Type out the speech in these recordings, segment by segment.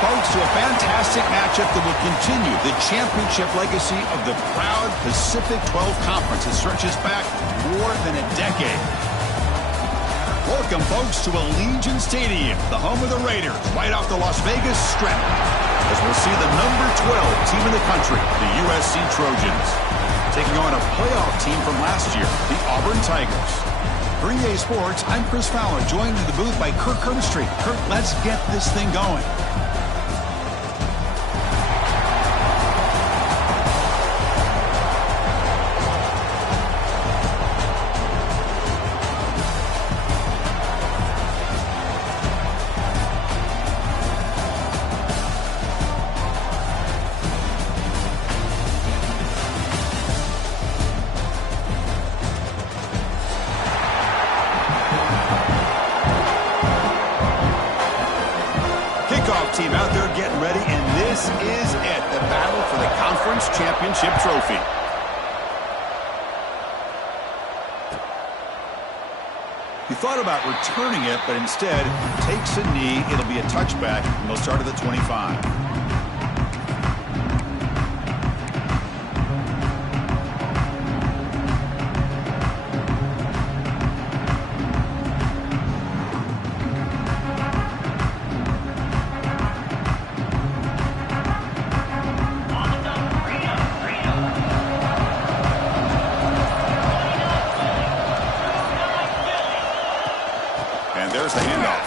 folks, to a fantastic matchup that will continue the championship legacy of the proud Pacific 12 Conference that stretches back more than a decade. Welcome, folks, to Allegiant Stadium, the home of the Raiders, right off the Las Vegas Strip, as we'll see the number 12 team in the country, the USC Trojans, taking on a playoff team from last year, the Auburn Tigers. For EA Sports, I'm Chris Fowler, joined in the booth by Kirk Herbstreit. Kirk, let's get this thing going. Team out there getting ready, and this is it, the battle for the conference championship trophy. He thought about returning it, but instead takes a knee. It'll be a touchback, and they'll start at the 25. There's the handoff.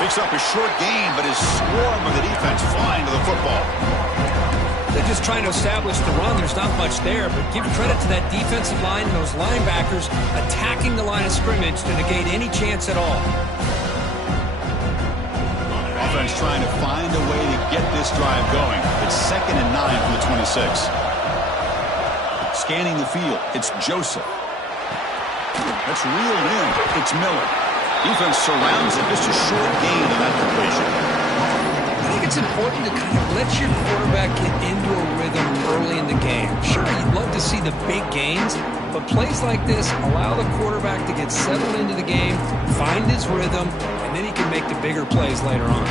Picks up a short gain, but his swarm of the defense flying to the football. They're just trying to establish the run. There's not much there, but give credit to that defensive line and those linebackers attacking the line of scrimmage to negate any chance at all. Offense trying to find a way to get this drive going. It's 2nd and 9 from the 26. Scanning the field, it's Joseph. That's reeled in. It's Miller. Defense surrounds it. Just a short gain on that completion. I think it's important to kind of let your quarterback get into a rhythm early in the game. Sure, you'd love to see the big gains, but plays like this allow the quarterback to get settled into the game, find his rhythm, and then he can make the bigger plays later on.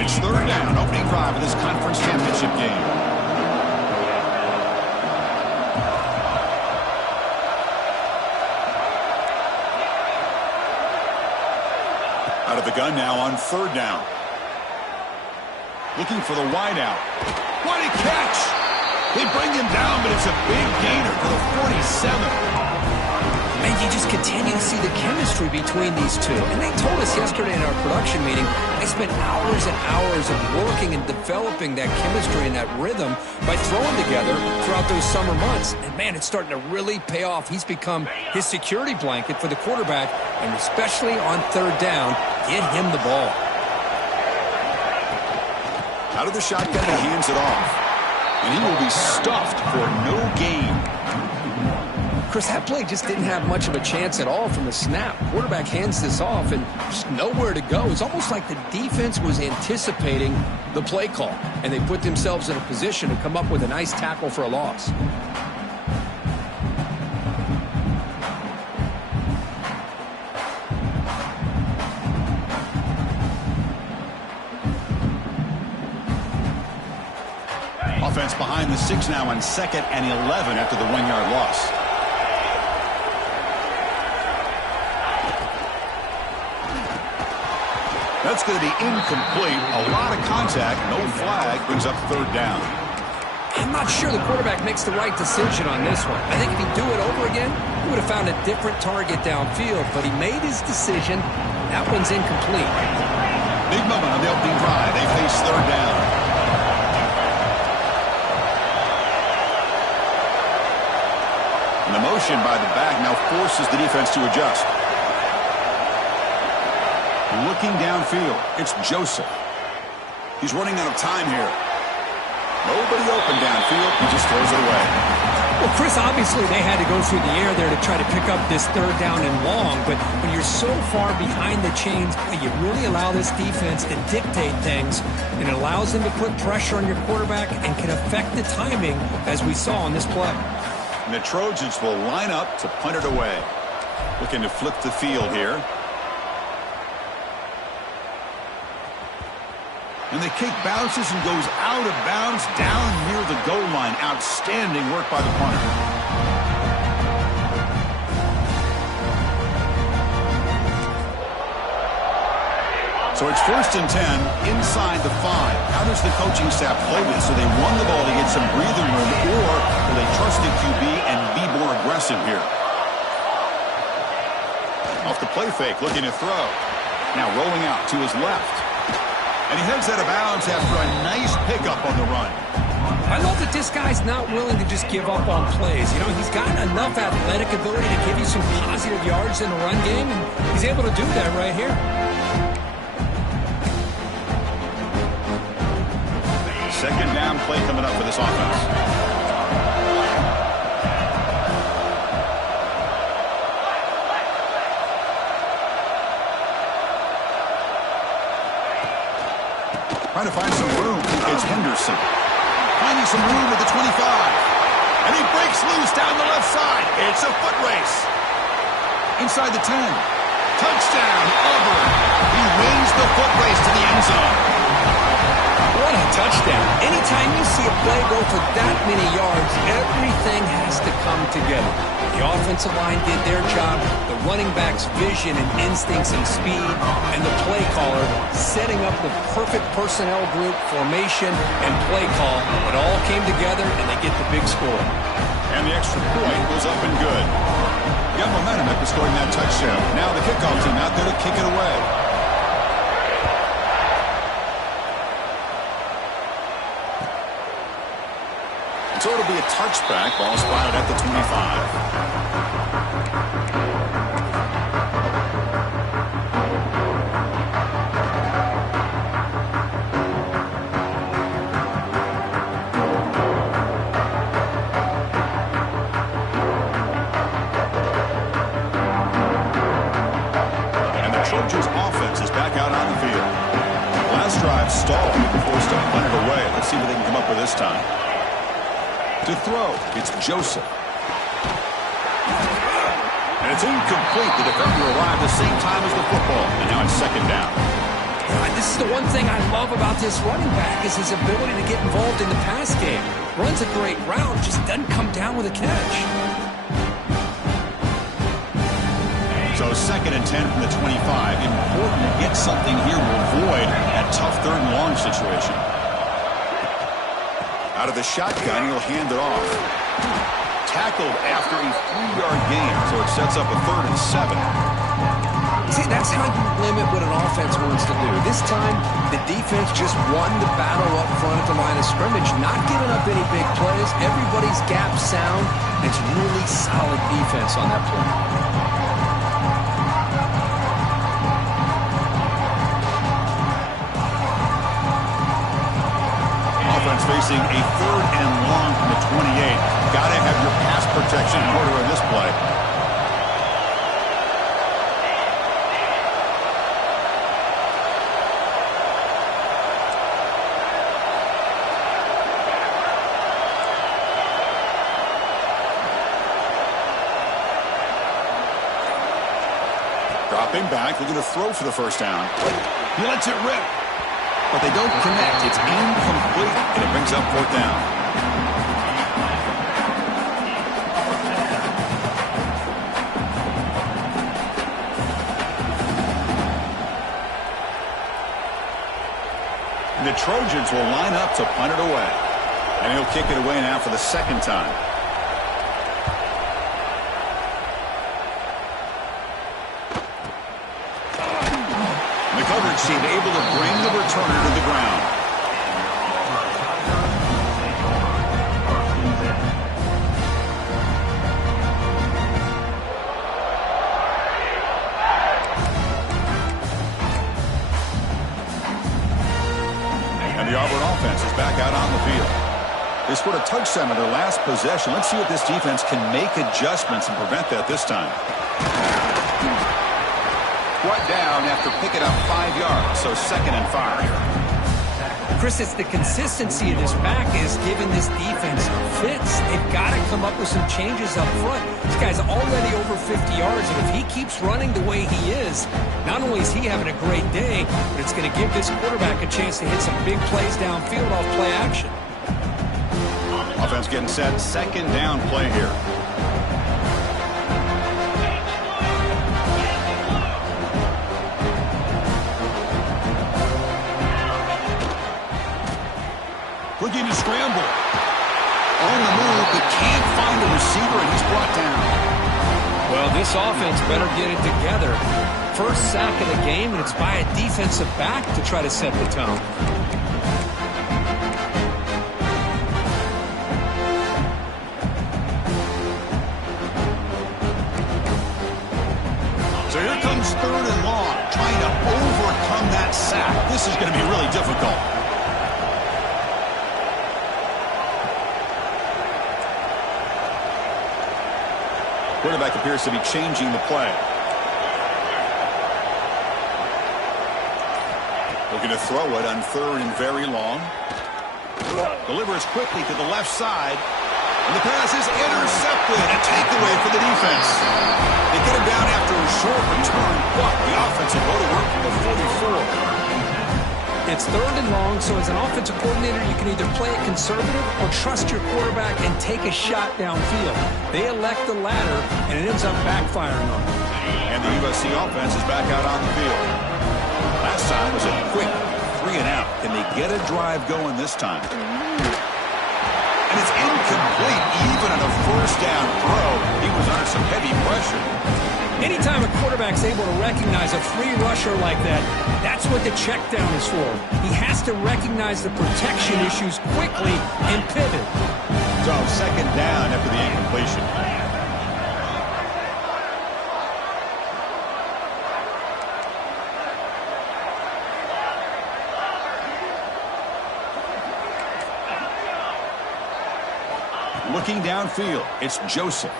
It's 3rd down, opening drive of this conference championship game. Out of the gun now on 3rd down. Looking for the wideout. What a catch! They bring him down, but it's a big gainer for the 47. Man, you just continue to see the chemistry between these two. And they told us yesterday in our production meeting, they spent hours and hours of working and developing that chemistry and that rhythm by throwing together throughout those summer months. And man, it's starting to really pay off. He's become his security blanket for the quarterback, and especially on 3rd down, get him the ball. Out of the shotgun, he hands it off. And he will be stuffed for no gain. Chris, that play just didn't have much of a chance at all from the snap. Quarterback hands this off and just nowhere to go. It's almost like the defense was anticipating the play call, and they put themselves in a position to come up with a nice tackle for a loss. Offense behind the 6 now on 2nd and 11 after the 1-yard loss. That's going to be incomplete. A lot of contact. No flag. Brings up 3rd down. I'm not sure the quarterback makes the right decision on this one. I think if he'd do it over again, he would have found a different target downfield. But he made his decision. That one's incomplete. Big moment on the opening drive. They face 3rd down. And the motion by the back now forces the defense to adjust. Looking downfield, it's Joseph. He's running out of time here. Nobody open downfield. He just throws it away. Well, Chris, obviously they had to go through the air there to try to pick up this 3rd down and long, but when you're so far behind the chains, you really allow this defense to dictate things, and it allows them to put pressure on your quarterback and can affect the timing, as we saw on this play. And the Trojans will line up to punt it away. Looking to flip the field here. And the kick bounces and goes out of bounds down near the goal line. Outstanding work by the punter. So it's 1st and 10 inside the 5. How does the coaching staff play this? So they won the ball to get some breathing room, or will they trust the QB and be more aggressive here? Off the play fake, looking to throw. Now rolling out to his left. And he heads out of bounds after a nice pickup on the run. I love that this guy's not willing to just give up on plays. You know, he's got enough athletic ability to give you some positive yards in the run game, and he's able to do that right here. Second down play coming up for this offense. Trying to find some room. It's Henderson. Finding some room at the 25. And he breaks loose down the left side. It's a foot race. Inside the 10. Touchdown, Auburn. He wins the foot race to the end zone. What a touchdown. Anytime you see a play go for that many yards, everything has to come together. The offensive line did their job, the running back's vision and instincts and speed, and the play caller setting up the perfect personnel group, formation, and play call. It all came together, and they get the big score. And the extra point was up and good. Got momentum after scoring that touchdown. Now the kickoff team out there to kick it away. So it'll be a touchback. Ball spotted at the 25. And the Trojans' offense is back out on the field. Last drive stalled, forced to punt it away. Let's see what they can come up with this time. To throw, it's Joseph. And it's incomplete. The defender arrived the same time as the football. And now it's second down. This is the one thing I love about this running back is his ability to get involved in the pass game. Runs a great route, just doesn't come down with a catch. So 2nd and 10 from the 25. Important to get something here to avoid that tough 3rd and long situation. Out of the shotgun, he'll hand it off. Tackled after a 3-yard gain, so it sets up a 3rd and 7. See, that's how you limit what an offense wants to do. This time, the defense just won the battle up front at the line of scrimmage, not giving up any big plays. Everybody's gap sound. It's really solid defense on that play. Facing a 3rd and long from the 28. Got to have your pass protection in order in this play. Dropping back, looking to throw for the first down. He lets it rip. But they don't connect. It's incomplete, and it brings up 4th down. And the Trojans will line up to punt it away. And he'll kick it away now for the 2nd time. Coverage team able to bring the returner to the ground. And the Auburn offense is back out on the field. They scored a touchdown in their last possession. Let's see if this defense can make adjustments and prevent that this time. Brought down after picking up 5 yards, so 2nd and 5. Chris, it's the consistency of this back is giving this defense fits. They've got to come up with some changes up front. This guy's already over 50 yards, and if he keeps running the way he is, not only is he having a great day, but it's going to give this quarterback a chance to hit some big plays downfield off play action. Offense getting set. Second down play here. Looking to scramble. On the move, but can't find a receiver, and he's brought down. Well, this offense better get it together. First sack of the game, and it's by a defensive back to try to set the tone. So here comes third and long, trying to overcome that sack. This is going to be really difficult. Quarterback appears to be changing the play. Looking to throw it on third and very long. Delivers quickly to the left side. And the pass is intercepted. A takeaway for the defense. They get him down after a short return, but the offense will go to work from the 44. It's third and long, so as an offensive coordinator, you can either play it conservative or trust your quarterback and take a shot downfield. They elect the latter, and it ends up backfiring on them. And the USC offense is back out on the field. Last time was a quick 3 and out. Can they get a drive going this time? And it's incomplete even on a first down throw. He was under some heavy pressure. Anytime a quarterback's able to recognize a free rusher like that, that's what the check down is for. He has to recognize the protection issues quickly and pivot. So second down after the incompletion. Looking downfield, it's Joseph.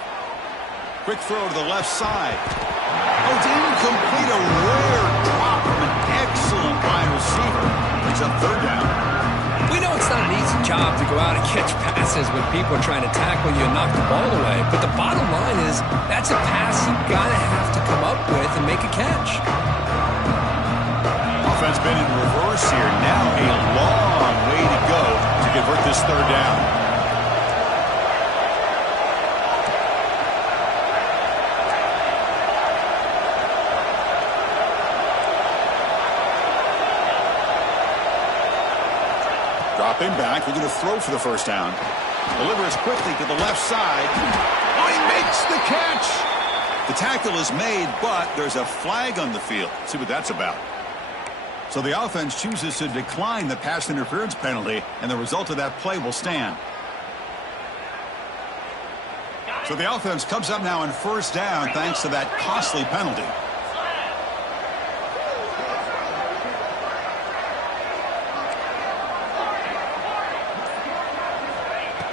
Quick throw to the left side. Oh, it's incomplete. A rare drop from an excellent wide receiver. Brings up third down. We know it's not an easy job to go out and catch passes when people are trying to tackle you and knock the ball away. But the bottom line is that's a pass you've got to have to come up with and make a catch. Offense been in reverse here. Now a long way to go to convert this third down. Dropping back, looking to throw for the first down. Delivers quickly to the left side. Oh, he makes the catch. The tackle is made, but there's a flag on the field. Let's see what that's about. So the offense chooses to decline the pass interference penalty, and the result of that play will stand. So the offense comes up now on first down thanks to that costly penalty.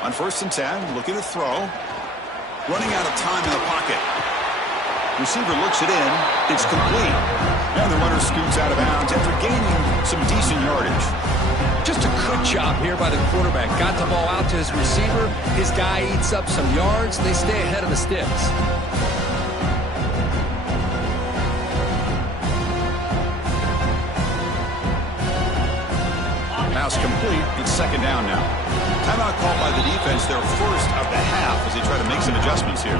On first and 10, looking to throw. Running out of time in the pocket. Receiver looks it in. It's complete. And the runner scoots out of bounds after gaining some decent yardage. Just a good job here by the quarterback. Got the ball out to his receiver. His guy eats up some yards. They stay ahead of the sticks. Pass complete. It's second down now. Timeout called by the defense, their first of the half, as they try to make some adjustments here.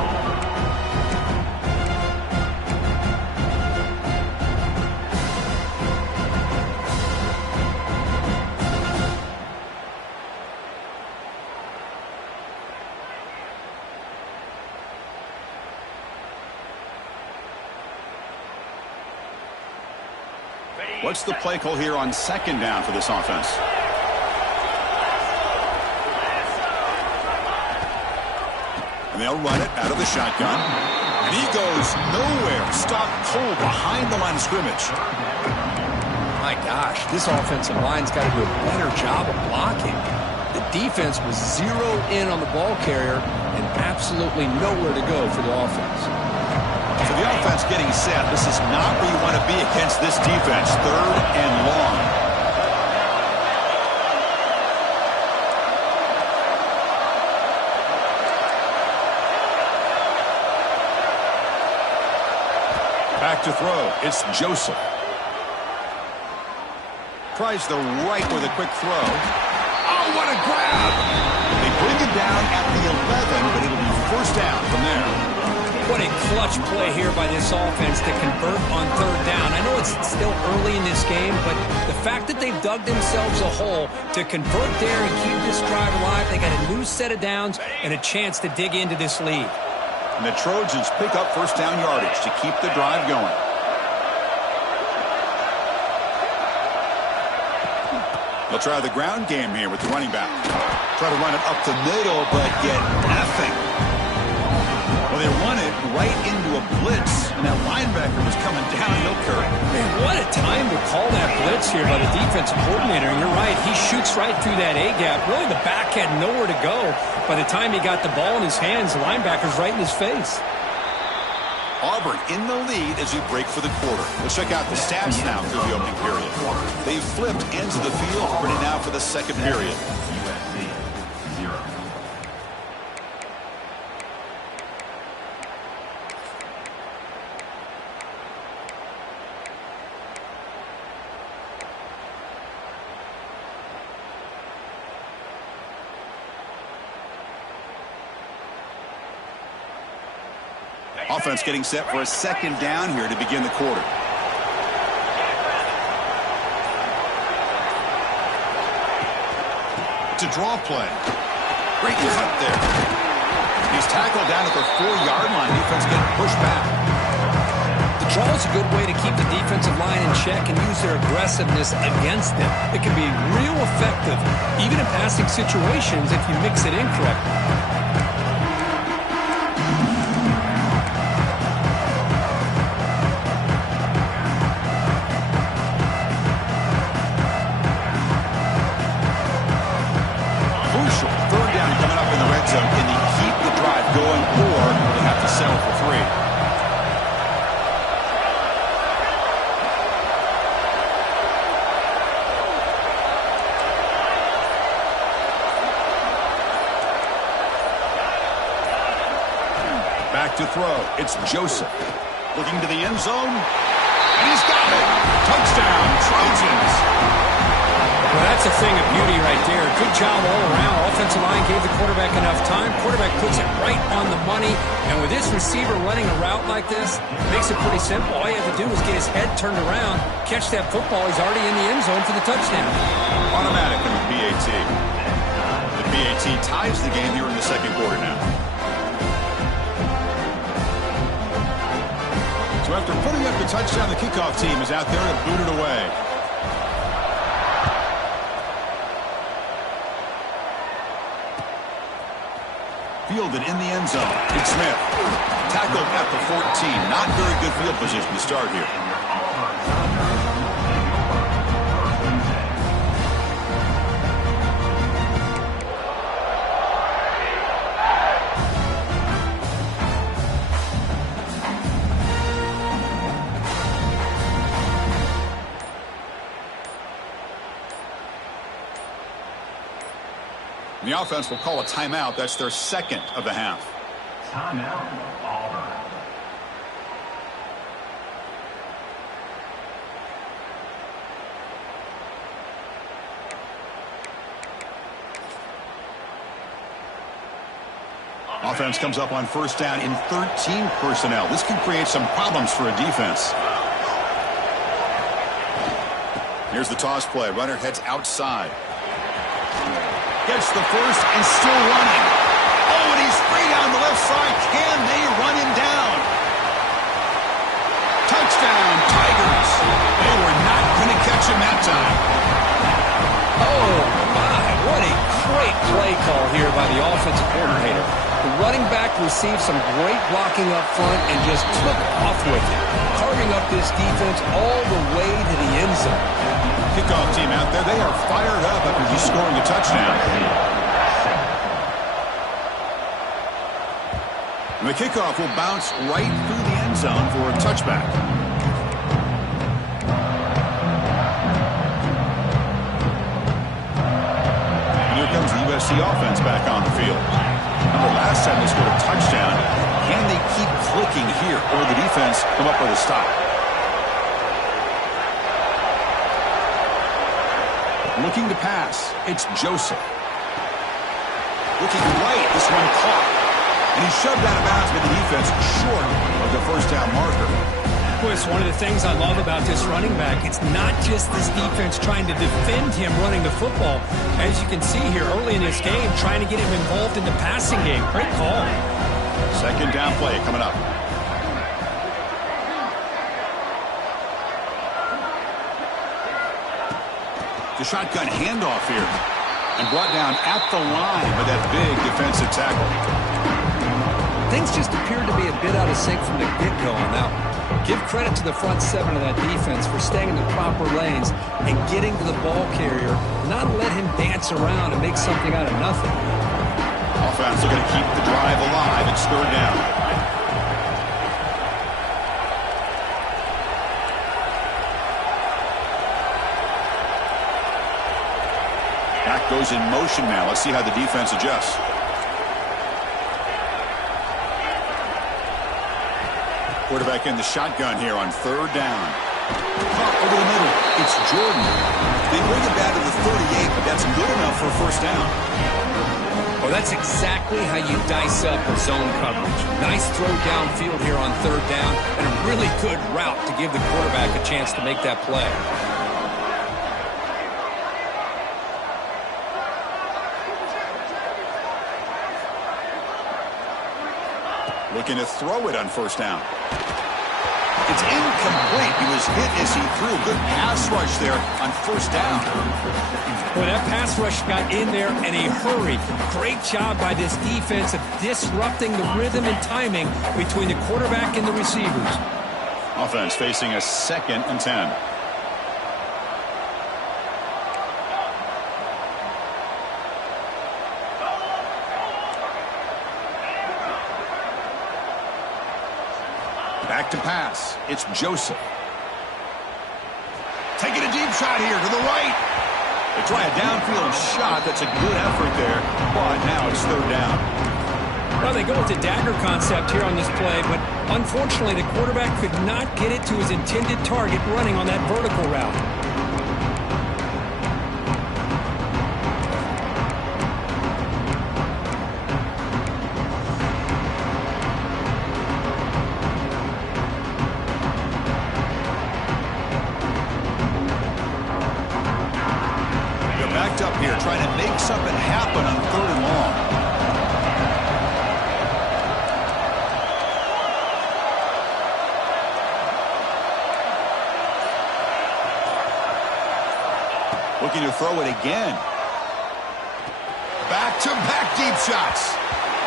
What's the play call here on second down for this offense? And they'll run it out of the shotgun. And he goes nowhere. Stopped cold behind the line of scrimmage. My gosh, this offensive line's got to do a better job of blocking. The defense was zeroed in on the ball carrier and absolutely nowhere to go for the offense. So the offense getting set. This is not where you want to be against this defense. Third and long. Back to throw. It's Joseph. Tries the right with a quick throw. Oh, what a grab! They bring him down at the 11, but it'll be first down from there. What a clutch play here by this offense to convert on third down. I know it's still early in this game, but the fact that they've dug themselves a hole to convert there and keep this drive alive, they got a new set of downs and a chance to dig into this lead. And the Trojans pick up first down yardage to keep the drive going. They'll try the ground game here with the running back. Try to run it up the middle, but get nothing. Well, they run it right into a blitz, and that linebacker was coming downhill, Curry. Man, what a time to call that blitz here by the defensive coordinator. And you're right, he shoots right through that A-gap. Really, the back had nowhere to go. By the time he got the ball in his hands, the linebacker's right in his face. Auburn in the lead as we break for the quarter. Let's check out the stats now through the opening period. They've flipped ends of the field, ready now for the second period. USC 0. Offense getting set for a second down here to begin the quarter. It's a draw play. Great cut there. He's tackled down at the 4-yard line. Defense getting pushed back. The draw is a good way to keep the defensive line in check and use their aggressiveness against them. It can be real effective, even in passing situations, if you mix it in correctly. Back to throw. It's Joseph. Looking to the end zone. And he's got it. Touchdown, Trojans. Well, that's a thing of beauty right there. Good job all around. Offensive line gave the quarterback enough time. Quarterback puts it right on the money. And with this receiver running a route like this, makes it pretty simple. All you have to do is get his head turned around, catch that football. He's already in the end zone for the touchdown. Automatic in the PAT. The PAT ties the game here in the second quarter now. So after putting up the touchdown, the kickoff team is out there to boot it away. Fielded in the end zone. It's Smith. Tackled at the 14. Not very good field position to start here. The offense will call a timeout. That's their second of the half. Timeout, Auburn. Offense comes up on first down in 13 personnel. This can create some problems for a defense. Here's the toss play. Runner heads outside. Gets the first and still running. Oh, and he's free down the left side. Can they run him down? Touchdown, Tigers. They were not going to catch him that time. Oh, my. What a great play call here by the offensive coordinator. The running back received some great blocking up front and just took off with it, carving up this defense all the way to the end zone. Kickoff team out there, they are fired up after just scoring a touchdown. And the kickoff will bounce right through the end zone for a touchback. And here comes the USC offense back on the field. Remember last time they scored a touchdown. Can they keep clicking here, or will the defense come up with a stop? Looking to pass. It's Joseph. Looking right. This one caught. And he shoved out of bounds with the defense short of the first down marker. Well, it's one of the things I love about this running back. It's not just this defense trying to defend him running the football. As you can see here early in this game, trying to get him involved in the passing game. Great call. Second down play coming up. The shotgun handoff here. And brought down at the line with that big defensive tackle. Things just appeared to be a bit out of sync from the get-go on that one. Give credit to the front seven of that defense for staying in the proper lanes and getting to the ball carrier, not let him dance around and make something out of nothing. Offense looking to keep the drive alive. It's third down. Back goes in motion now. Let's see how the defense adjusts. Quarterback in the shotgun here on third down. Over the middle, it's Jordan. They bring it back to the 38, but that's good enough for a first down. Well, that's exactly how you dice up a zone coverage. Nice throw downfield here on third down, and a really good route to give the quarterback a chance to make that play. Looking to throw it on first down. It's incomplete. He was hit as he threw. Good pass rush there on first down. Well, that pass rush got in there in a hurry. Great job by this defense of disrupting the rhythm and timing between the quarterback and the receivers. Offense facing a 2nd and 10. Back to pass. It's Joseph. Taking a deep shot here to the right. They try a downfield shot. That's a good effort there. But now it's third down. Well, they go with the dagger concept here on this play, but unfortunately the quarterback could not get it to his intended target running on that vertical route. Up here trying to make something happen on third and long. Looking to throw it again. Back-to-back deep shots.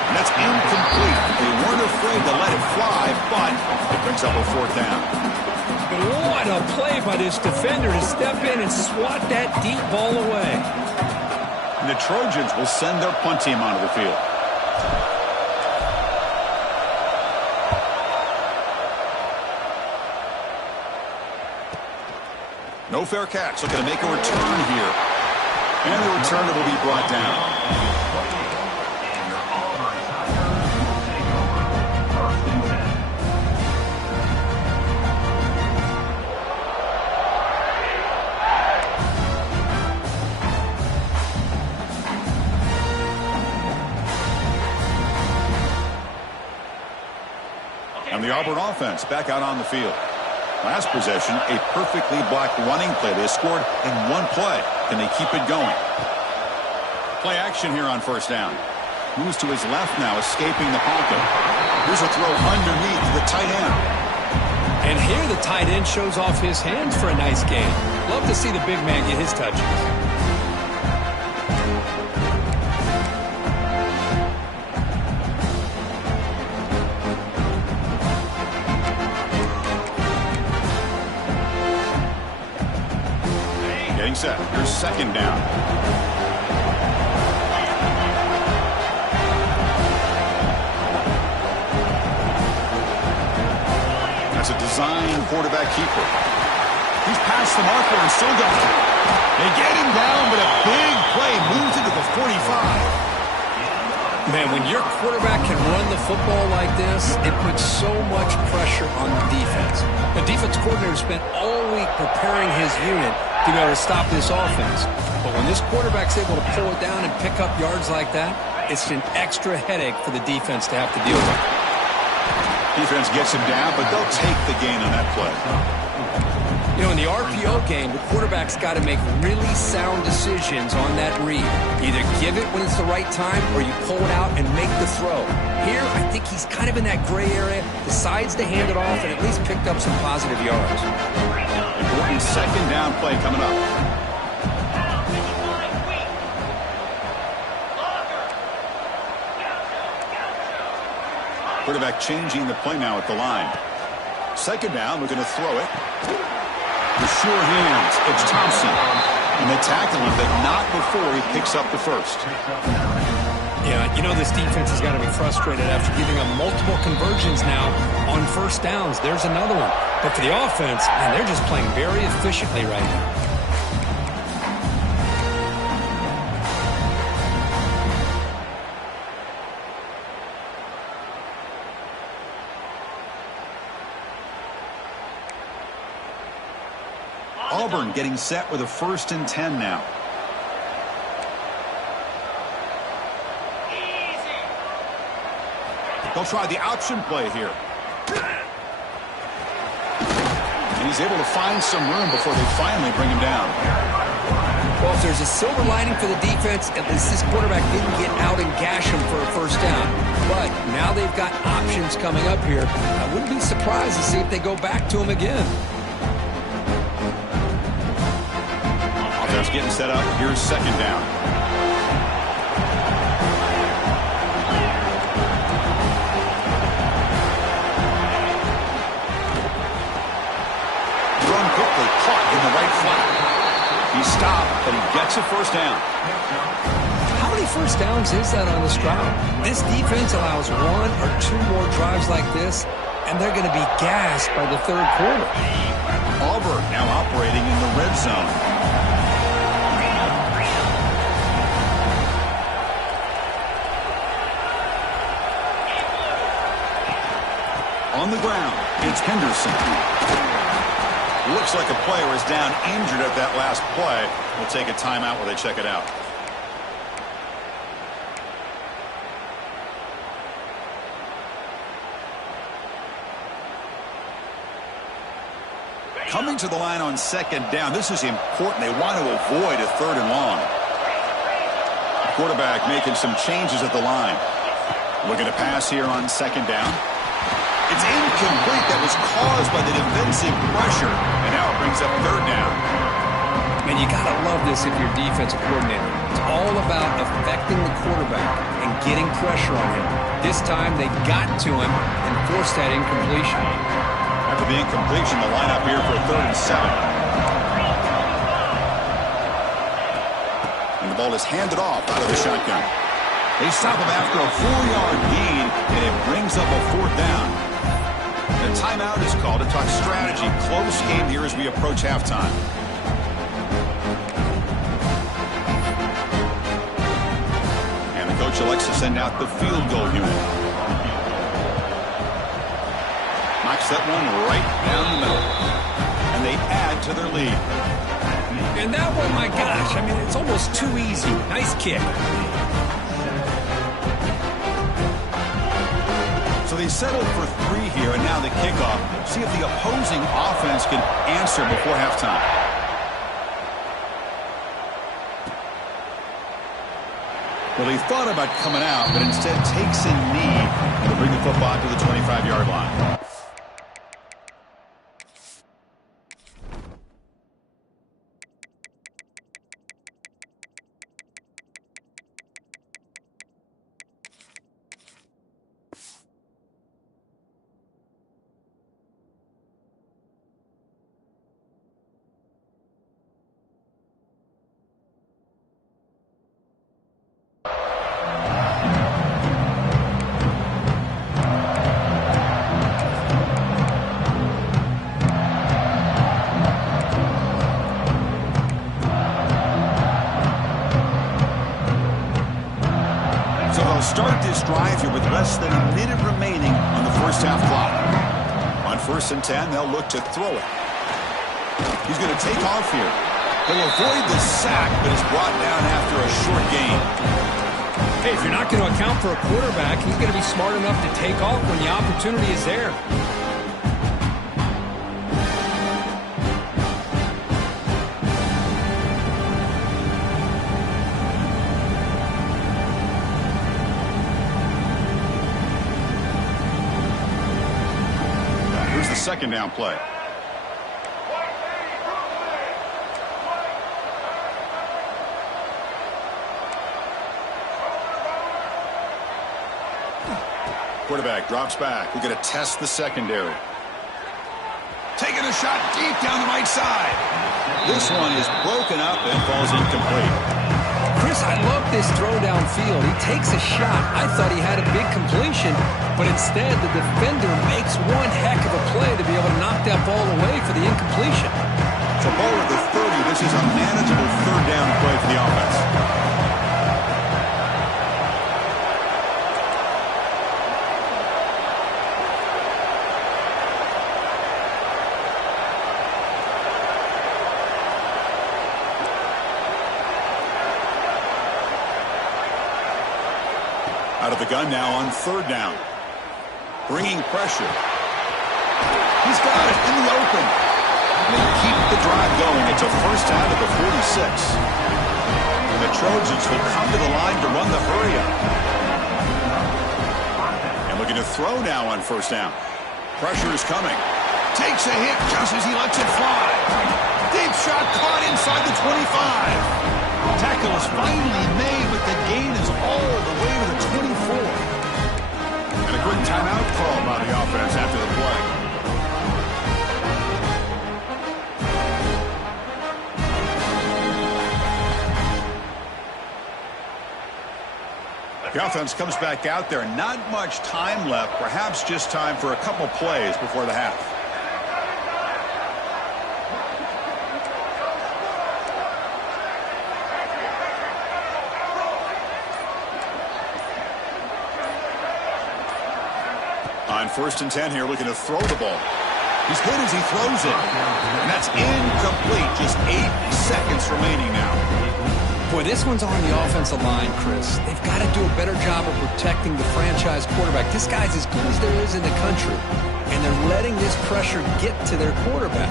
And that's incomplete. They weren't afraid to let it fly, but it brings up a fourth down. What a play by this defender to step in and swat that deep ball away. And the Trojans will send their punt team onto the field. No fair catch. Looking to make a return here. And the returner will be brought down. And the Auburn offense back out on the field. Last possession, a perfectly blocked running play. They scored in one play. Can they keep it going? Play action here on first down. Moves to his left now, escaping the pocket. Here's a throw underneath the tight end. And here the tight end shows off his hands for a nice gain. Love to see the big man get his touches. Set. Here's second down. That's a design quarterback keeper. He's past the marker and still going. They get him down, but a big play moves into the 45. Man, when your quarterback can run the football like this, it puts so much pressure on the defense. The defense coordinator spent all week preparing his unit to be able to stop this offense. But when this quarterback's able to pull it down and pick up yards like that, it's an extra headache for the defense to have to deal with. Defense gets him down, but they'll take the gain on that play. You know, in the RPO game, the quarterback's got to make really sound decisions on that read. Either give it when it's the right time or you pull it out and make the throw. Here, I think he's kind of in that gray area, decides to hand it off and at least picked up some positive yards. Important second down play coming up. Quarterback changing the play now at the line. Second down, we're going to throw it. The sure hands, it's Thompson. And they tackle him, but not before he picks up the first. Yeah, you know this defense has got to be frustrated after giving up multiple conversions now on first downs. There's another one. But for the offense, man, they're just playing very efficiently right now. Auburn getting set with a 1st and 10 now. They'll try the option play here. And he's able to find some room before they finally bring him down. Well, if there's a silver lining for the defense, at least this quarterback didn't get out and gash him for a first down. But now they've got options coming up here. I wouldn't be surprised to see if they go back to him again. Offense getting set up. Here's second down. Run quickly, caught in the right flat. He stopped, but he gets a first down. How many first downs is that on this drive? This defense allows 1 or 2 more drives like this, and they're going to be gassed by the third quarter. Auburn now operating in the red zone. On the ground, it's Henderson. Looks like a player is down injured at that last play. We'll take a timeout while they check it out. Coming to the line on second down. This is important. They want to avoid a 3rd and long. The quarterback making some changes at the line. Looking to pass here on second down. It's incomplete. That was caused by the defensive pressure. And now it brings up 3rd down. Man, you got to love this if you're defensive coordinator. It's all about affecting the quarterback and getting pressure on him. This time they got to him and forced that incompletion. After the incompletion, the lineup here for 3rd and 7. And the ball is handed off out of the shotgun. They stop him after a 4-yard gain, and it brings up a 4th down. The timeout is called to talk strategy. Close game here as we approach halftime. And the coach elects to send out the field goal unit. Knocks that one right down the middle. And they add to their lead. And that one, my gosh, I mean, it's almost too easy. Nice kick. So they settled for 3 here, and now the kickoff. See if the opposing offense can answer before halftime. Well, he thought about coming out, but instead takes a knee to bring the football to the 25-yard line. start this drive here with less than a minute remaining on the first half clock. On 1st and 10, they'll look to throw it. He's going to take off here. He'll avoid the sack, but is brought down after a short gain. Hey, if you're not going to account for a quarterback, he's going to be smart enough to take off when the opportunity is there. Here's the 2nd down play. Quarterback drops back. We're going to test the secondary. Taking a shot deep down the right side. This one is broken up and falls incomplete. Chris, I love this throw downfield. He takes a shot. I thought he had a big completion, but instead the defender makes one heck of a play to be able to knock that ball away for the incompletion. So ball at the 30. This is a manageable 3rd down play for the offense. Out of the gun now on 3rd down. Bringing pressure. He's got it in the open. They keep the drive going. It's a first out of the 46. And the Trojans will come to the line to run the hurry up. And looking to throw now on 1st down. Pressure is coming. Takes a hit just as he lets it fly. Deep shot caught inside the 25. Tackle is finally made, but the gain is all the way to the 24. And a quick timeout call by the offense after the play. The offense comes back out there. Not much time left. Perhaps just time for a couple plays before the half. On 1st and 10 here, looking to throw the ball. He's hit as he throws it. And that's incomplete. Just 8 seconds remaining now. Boy, this one's on the offensive line, Chris. They've got to do a better job of protecting the franchise quarterback. This guy's as good as there is in the country. And they're letting this pressure get to their quarterback.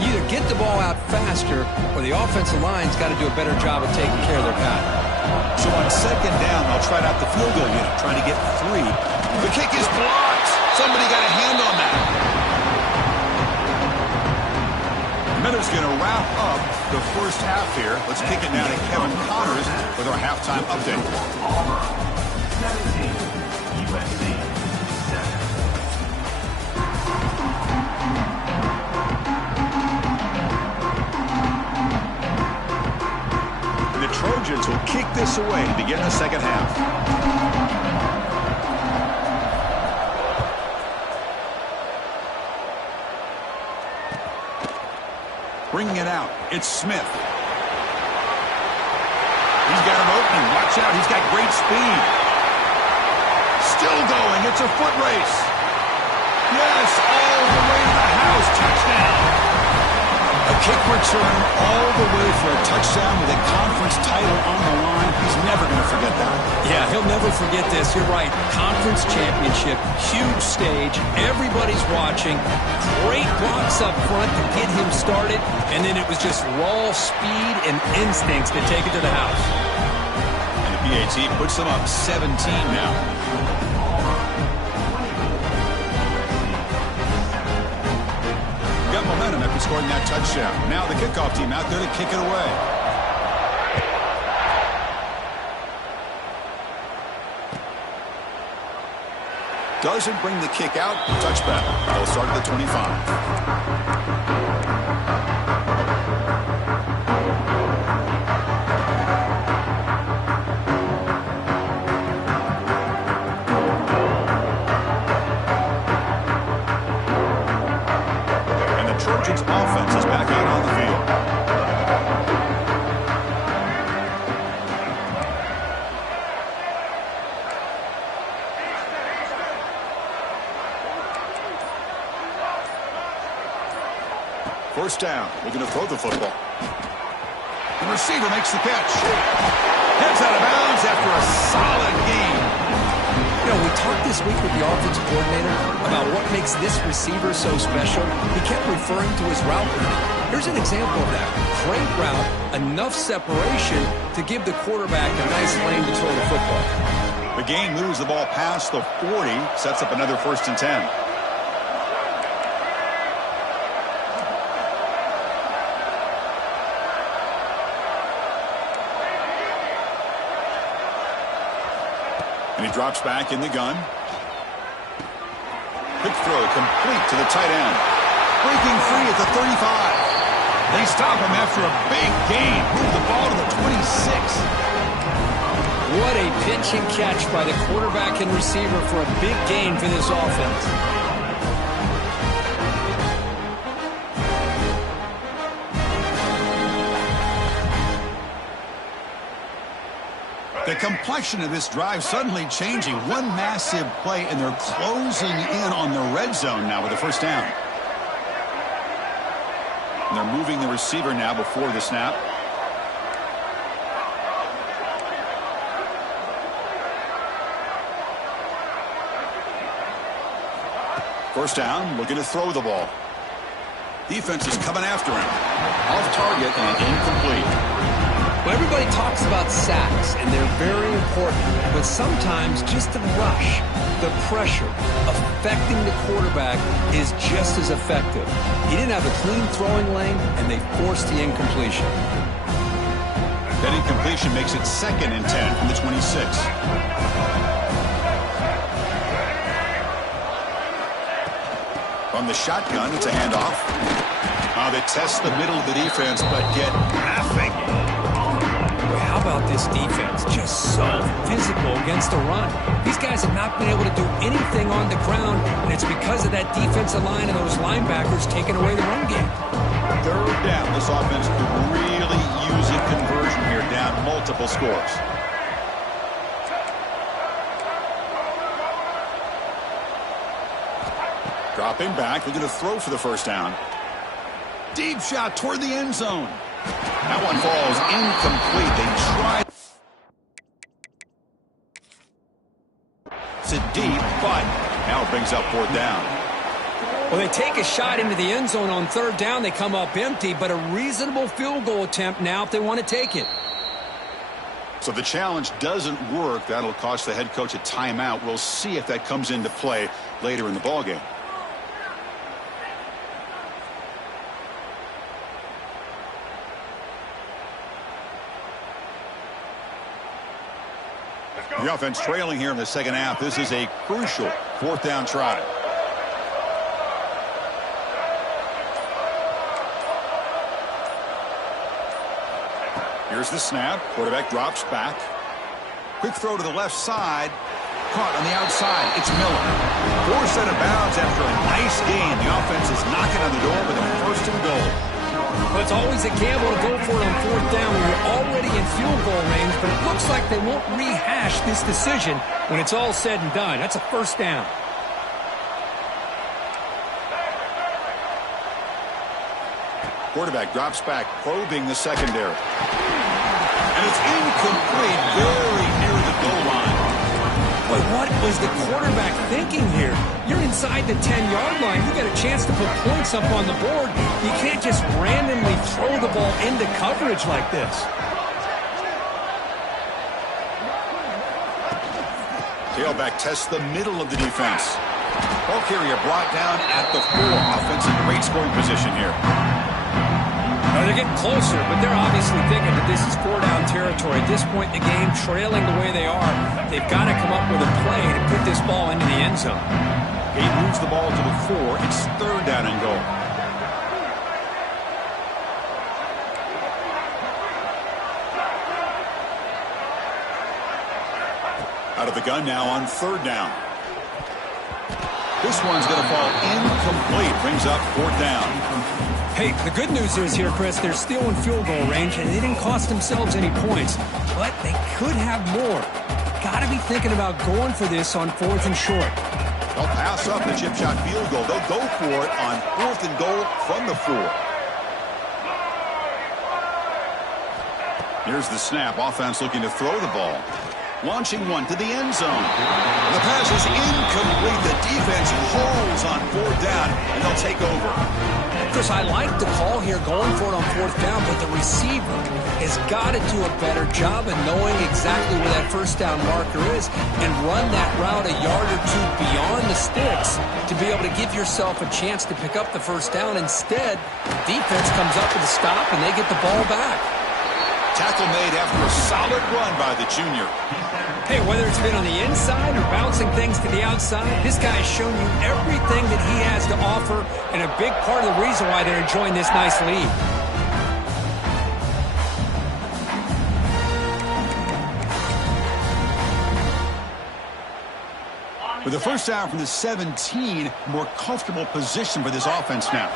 You either get the ball out faster, or the offensive line's got to do a better job of taking care of their guy. So on 2nd down, they'll try out the field goal unit, trying to get 3. The kick is blocked. Somebody got a hand on that. Miller's going to wrap up the first half here. Let's kick it now to Kevin Connors with our halftime update. 17, USC 7. The Trojans will kick this away to begin the 2nd half. Bringing it out, it's Smith. He's got him open. Watch out, he's got great speed. Still going, it's a foot race. Yes, all the way to the house. Touchdown. A kick return all the way for a touchdown with a conference title on the line. He's never going to forget that. Yeah, he'll never forget this. You're right. Conference championship, huge stage. Everybody's watching. Great blocks up front to get him started. And then it was just raw speed and instincts to take it to the house. And the PAT puts them up 17 now. Got momentum after scoring that touchdown. Now the kickoff team out there to kick it away. Doesn't bring the kick out. Touchback. They'll start at the 25. Trojans offense is back out on the field. First down. Looking to throw the football. The receiver makes the catch. Heads out of bounds after a solid game. You know, we talked this week with the offensive coordinator about what makes this receiver so special. He kept referring to his route running. Here's an example of that. Great route, enough separation to give the quarterback a nice lane to throw the football. The game moves the ball past the 40, sets up another 1st and 10. And he drops back in the gun. Quick throw complete to the tight end. Breaking free at the 35. They stop him after a big gain. Move the ball to the 26. What a pitch and catch by the quarterback and receiver for a big gain for this offense. The complexion of this drive suddenly changing. One massive play, and they're closing in on the red zone now with a 1st down. And they're moving the receiver now before the snap. First down, looking to throw the ball. Defense is coming after him. Off target and incomplete. Well, everybody talks about sacks, and they're very important. But sometimes just the rush, the pressure, affecting the quarterback is just as effective. He didn't have a clean throwing lane, and they forced the incompletion. That incompletion makes it 2nd and 10 from the 26. From the shotgun, it's a handoff. They test the middle of the defense, but get nothing. How about this defense? Just so physical against the run. These guys have not been able to do anything on the ground, and it's because of that defensive line and those linebackers taking away the run game. 3rd down. This offense could really use a conversion here, down multiple scores. Dropping back, looking to throw for the 1st down. Deep shot toward the end zone. That one falls incomplete. They tried. It's a deep, but now it brings up 4th down. Well, they take a shot into the end zone on 3rd down. They come up empty, but a reasonable field goal attempt now if they want to take it. So the challenge doesn't work. That'll cost the head coach a timeout. We'll see if that comes into play later in the ballgame. The offense trailing here in the 2nd half. This is a crucial 4th down try. Here's the snap. Quarterback drops back. Quick throw to the left side. Caught on the outside. It's Miller. Forced out of bounds after a nice gain. The offense is knocking on the door with a 1st and goal. Well, it's always a gamble to go for it on 4th down when you're already in field goal range, but it looks like they won't rehash this decision when it's all said and done. That's a 1st down. Quarterback drops back, probing the secondary. And it's incomplete, very near the goal line. But what was the quarterback thinking here? You're inside the 10-yard line. You got a chance to put points up on the board. You can't just randomly throw the ball into coverage like this. Tailback tests the middle of the defense. Ball carrier brought down at the 4. Offense in great scoring position here. They're getting closer, but they're obviously thinking that this is 4-down territory. At this point in the game, trailing the way they are, they've got to come up with a play to put this ball into the end zone. He moves the ball to the 4. It's 3rd down and goal. Out of the gun now on 3rd down. This one's going to fall incomplete. Brings up 4th down. Hey, the good news is here, Chris, they're still in field goal range, and they didn't cost themselves any points. But they could have more. Got to be thinking about going for this on 4th and short. They'll pass up the chip shot field goal. They'll go for it on 4th and goal from the 4. Here's the snap. Offense looking to throw the ball. Launching one to the end zone. The pass is incomplete. The defense holds on 4th down, and they'll take over. Chris, I like the call here going for it on 4th down, but the receiver has got to do a better job of knowing exactly where that 1st down marker is and run that route a yard or two beyond the sticks to be able to give yourself a chance to pick up the 1st down. Instead, defense comes up with a stop, and they get the ball back. Tackle made after a solid run by the junior. Hey, whether it's been on the inside or bouncing things to the outside, this guy has shown you everything that he has to offer, and a big part of the reason why they're enjoying this nice lead. With a 1st down from the 17, more comfortable position for this offense now.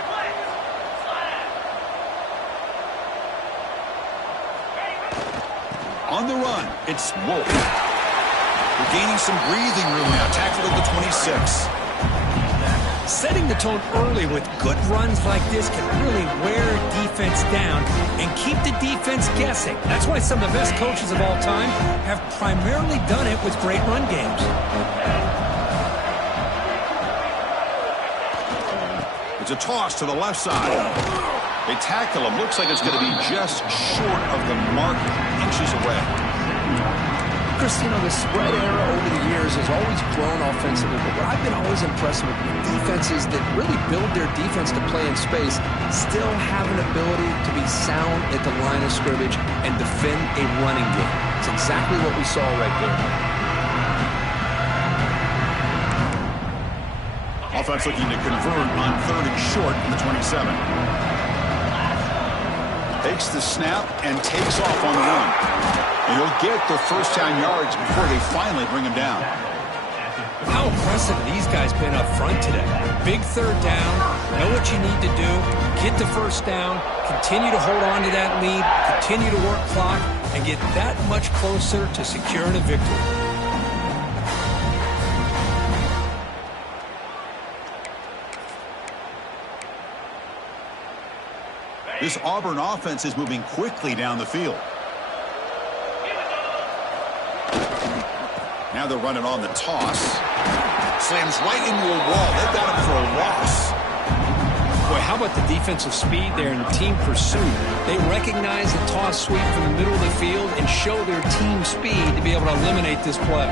On the run, it's Wolf. We're gaining some breathing room now. Tackled at the 26. Setting the tone early with good runs like this can really wear a defense down and keep the defense guessing. That's why some of the best coaches of all time have primarily done it with great run games. It's a toss to the left side. They tackle him. Looks like it's going to be just short of the mark, inches away. Chris, you know, the spread era over the years has always grown offensively, but what I've been always impressed with defenses that really build their defense to play in space still have an ability to be sound at the line of scrimmage and defend a running game. It's exactly what we saw right there. Offense looking to convert on 3rd and short from the 27. Takes the snap and takes off on the run. And he'll get the 1st down yards before they finally bring him down. How impressive have these guys been up front today? Big 3rd down, know what you need to do, get the 1st down, continue to hold on to that lead, continue to work clock, and get that much closer to securing a victory. This Auburn offense is moving quickly down the field. Now they're running on the toss. Slams right into a wall. They've got him for a loss. Boy, how about the defensive speed there in the team pursuit? They recognize the toss sweep from the middle of the field and show their team speed to be able to eliminate this play.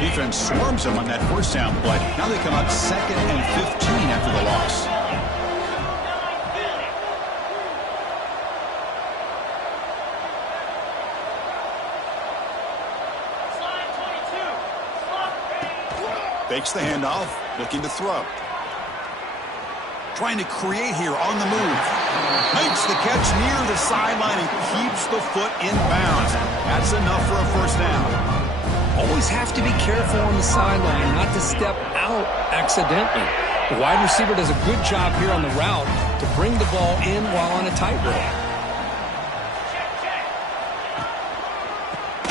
Defense swarms them on that 1st down play. Now they come up 2nd and 15 after the loss. Fakes the handoff, looking to throw. Trying to create here on the move. Makes the catch near the sideline and keeps the foot in bounds. That's enough for a 1st down. Always have to be careful on the sideline not to step out accidentally. The wide receiver does a good job here on the route to bring the ball in while on a tightrope.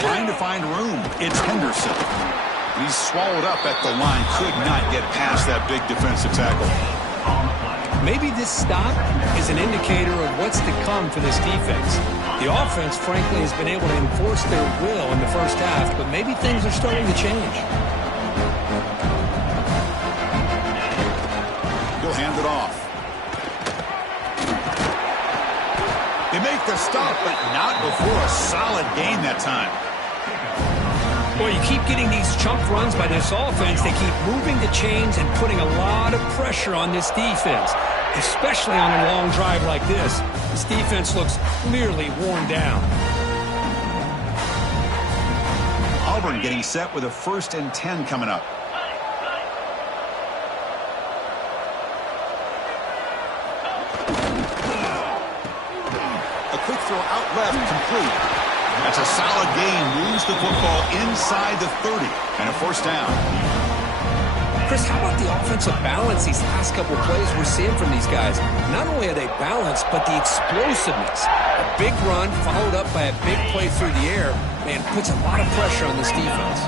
Trying to find room. It's Henderson. He's swallowed up at the line. Could not get past that big defensive tackle. Maybe this stop is an indicator of what's to come for this defense. The offense, frankly, has been able to enforce their will in the 1st half, but maybe things are starting to change. He'll hand it off. They make the stop, but not before a solid gain that time. Boy, you keep getting these chunk runs by this offense. They keep moving the chains and putting a lot of pressure on this defense, especially on a long drive like this. This defense looks clearly worn down. Auburn getting set with a 1st and 10 coming up. A quick throw out left, complete. That's a solid gain. Moves the football inside the 30 and a 1st down. Chris, how about the offensive balance these last couple of plays we're seeing from these guys? Not only are they balanced, but the explosiveness. A big run followed up by a big play through the air, man, puts a lot of pressure on this defense.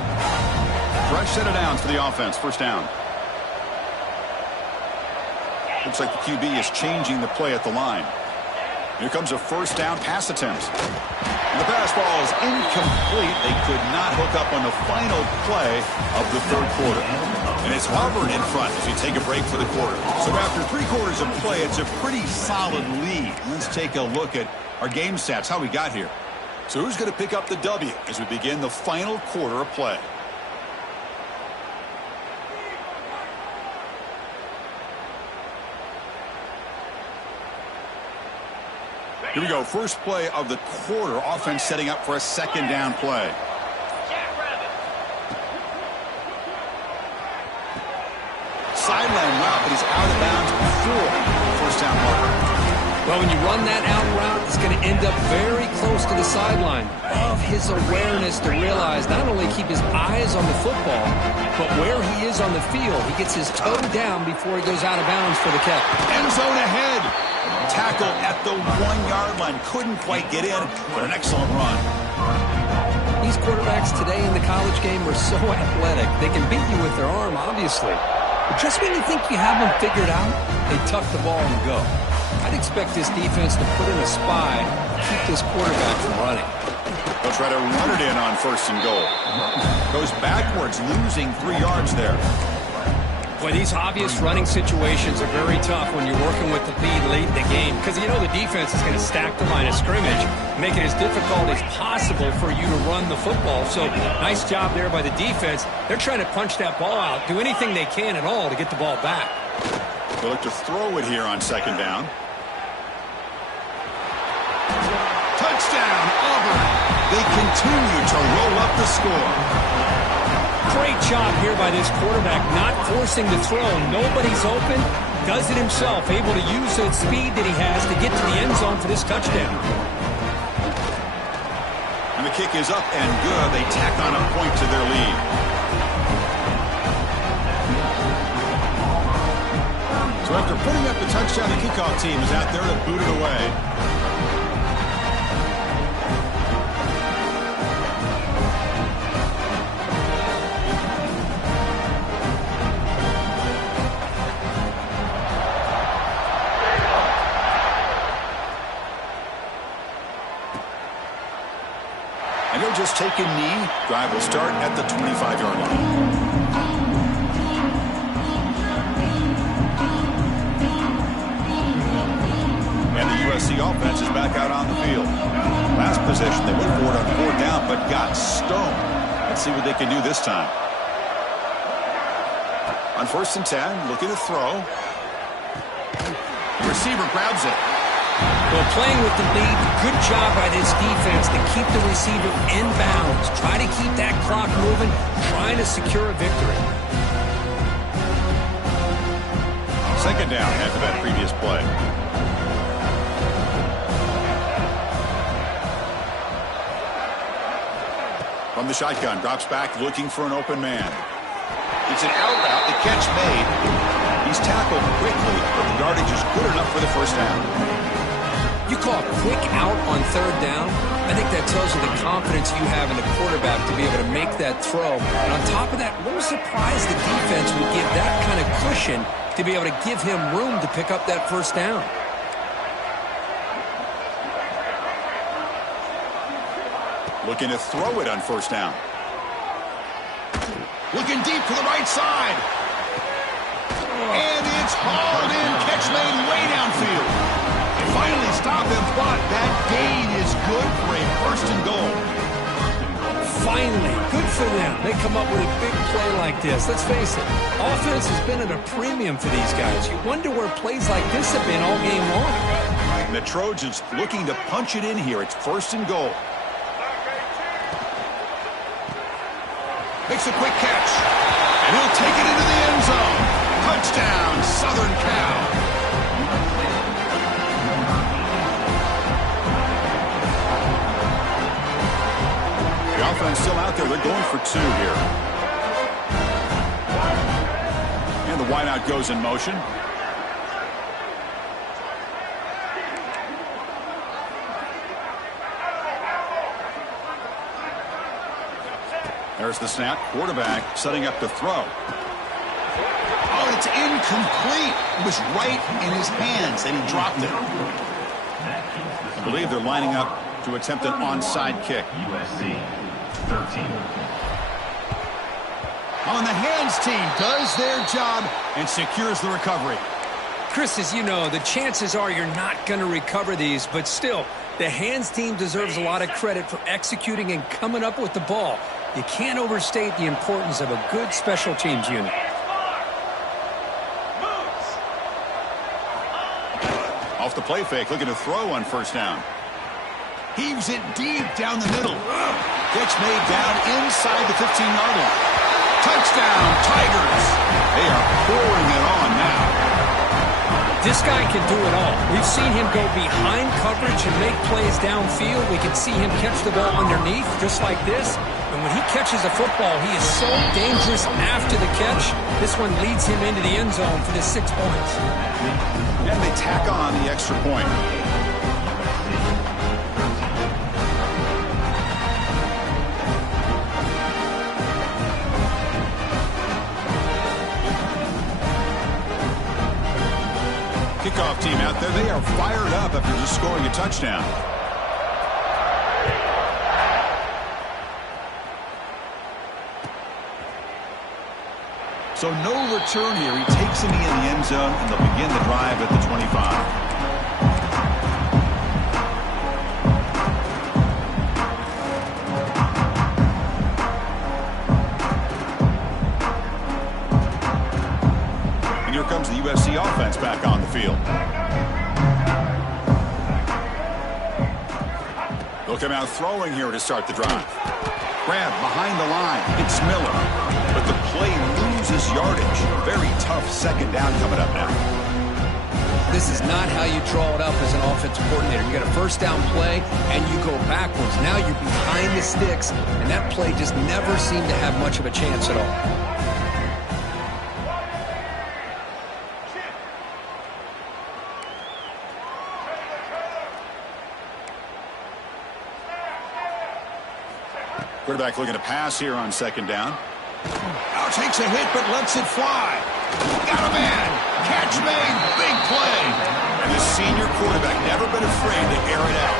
Fresh set of downs for the offense. 1st down. Looks like the QB is changing the play at the line. Here comes a first down pass attempt. And the pass ball is incomplete. They could not hook up on the final play of the third quarter. And it's Auburn in front as we take a break for the quarter. So after 3 quarters of play, it's a pretty solid lead. Let's take a look at our game stats, how we got here. So who's going to pick up the W as we begin the final quarter of play? Here we go. First play of the quarter. Offense setting up for a second down play. Sideline route, but he's out of bounds before the first down marker. Well, when you run that out route, it's going to end up very close to the sideline. Of his awareness to realize not only keep his eyes on the football, but where he is on the field. He gets his toe down before he goes out of bounds for the catch. End zone ahead. Tackle at the 1-yard line. Couldn't quite get in, but an excellent run. These quarterbacks today in the college game are so athletic. They can beat you with their arm, obviously. But just when you think you have them figured out, they tuck the ball and go. I'd expect this defense to put in a spy to keep this quarterback from running. They'll try to run it in on first and goal. Goes backwards, losing 3 yards there. Boy, these obvious running situations are very tough when you're working with the lead late in the game because you know the defense is going to stack the line of scrimmage, make it as difficult as possible for you to run the football. So nice job there by the defense. They're trying to punch that ball out, do anything they can at all to get the ball back. They'll look to throw it here on second down. Touchdown, Auburn. They continue to roll up the score. Great job here by this quarterback, not forcing the throw. Nobody's open. Does it himself, able to use the speed that he has to get to the end zone for this touchdown. And the kick is up and good. They tack on a point to their lead. So after putting up the touchdown, the kickoff team is out there to boot it away. And he'll just take a knee. Drive will start at the 25-yard line. And the USC offense is back out on the field. Last possession, they went for it on 4th down, but got stoned. Let's see what they can do this time. On 1st and 10, looking to throw. The receiver grabs it. Well, playing with the lead, good job by this defense to keep the receiver in bounds. Try to keep that clock moving, trying to secure a victory. Second down after that previous play. From the shotgun, drops back, looking for an open man. It's an out route, the catch made. He's tackled quickly, but the yardage is good enough for the first down. You call a quick out on 3rd down, I think that tells you the confidence you have in the quarterback to be able to make that throw. And on top of that, a little surprised the defense would give that kind of cushion to be able to give him room to pick up that first down. Looking to throw it on 1st down. Looking deep to the right side. And it's hauled in. Catch made way downfield. Finally stop him, but that gain is good for a 1st and goal. Finally, good for them. They come up with a big play like this. Let's face it, offense has been at a premium for these guys. You wonder where plays like this have been all game long. And the Trojans looking to punch it in here. It's 1st and goal. Makes a quick catch. And he'll take it into the end zone. Touchdown, Southern Cal. The offense still out there. They're going for 2 here. And the wideout goes in motion. There's the snap. Quarterback setting up to throw. Oh, it's incomplete. It was right in his hands, and he dropped it. believe they're lining up to attempt an onside kick. USC 13. On the hands team does their job and secures the recovery. Chris, as you know, the chances are you're not going to recover these, but still, the hands team deserves a lot of credit for executing and coming up with the ball. You can't overstate the importance of a good special teams unit. Off the play fake, looking to throw on first down. Heaves it deep down the middle. Catch made down inside the 15-yard line. Touchdown, Tigers. They are pouring it on now. This guy can do it all. We've seen him go behind coverage and make plays downfield. We can see him catch the ball underneath, just like this. And when he catches a football, he is so dangerous after the catch. This one leads him into the end zone for the 6 points. And they tack on the extra point. Kickoff team out there, they are fired up after just scoring a touchdown. So no return here. He takes him in the end zone, and they'll begin the drive at the 25. And here comes the USC offense back on the field. They'll come out throwing here to start the drive. Grab behind the line. It's Miller. But the play loses yardage. Very tough second down coming up now. This is not how you draw it up as an offensive coordinator. You got a first down play, and you go backwards. Now you're behind the sticks, and that play just never seemed to have much of a chance at all. Quarterback looking to pass here on second down. Now takes a hit, but lets it fly. Got a man. Catch made. Big play. And the senior quarterback never been afraid to air it out.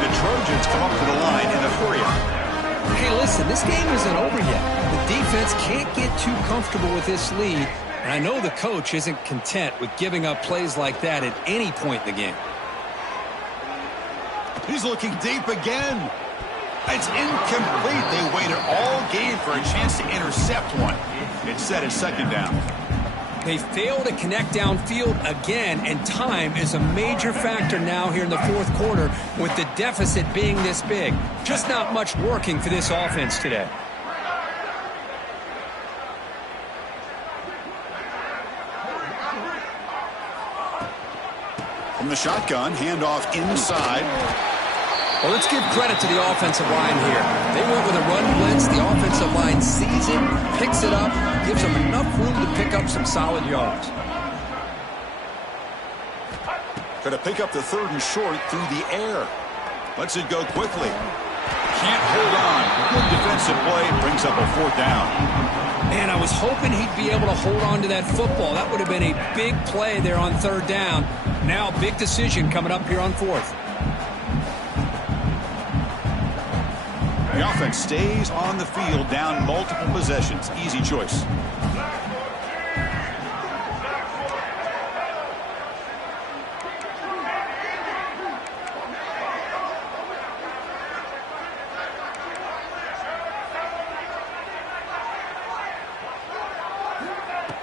The Trojans come up to the line in a hurry. Hey, listen, this game isn't over yet. The defense can't get too comfortable with this lead, and I know the coach isn't content with giving up plays like that at any point in the game. He's looking deep again. It's incomplete. They waited all game for a chance to intercept one. Instead, it's second down. They fail to connect downfield again, and time is a major factor now here in the fourth quarter with the deficit being this big. Just not much working for this offense today. From the shotgun, handoff inside. Well, let's give credit to the offensive line here. They went with a run blitz. The offensive line sees it, picks it up, gives them enough room to pick up some solid yards. Going to pick up the third and short through the air. Lets it go quickly. Can't hold on. Good defensive play. Brings up a fourth down. Man, I was hoping he'd be able to hold on to that football. That would have been a big play there on third down. Now, big decision coming up here on fourth. The offense stays on the field, down multiple possessions. Easy choice.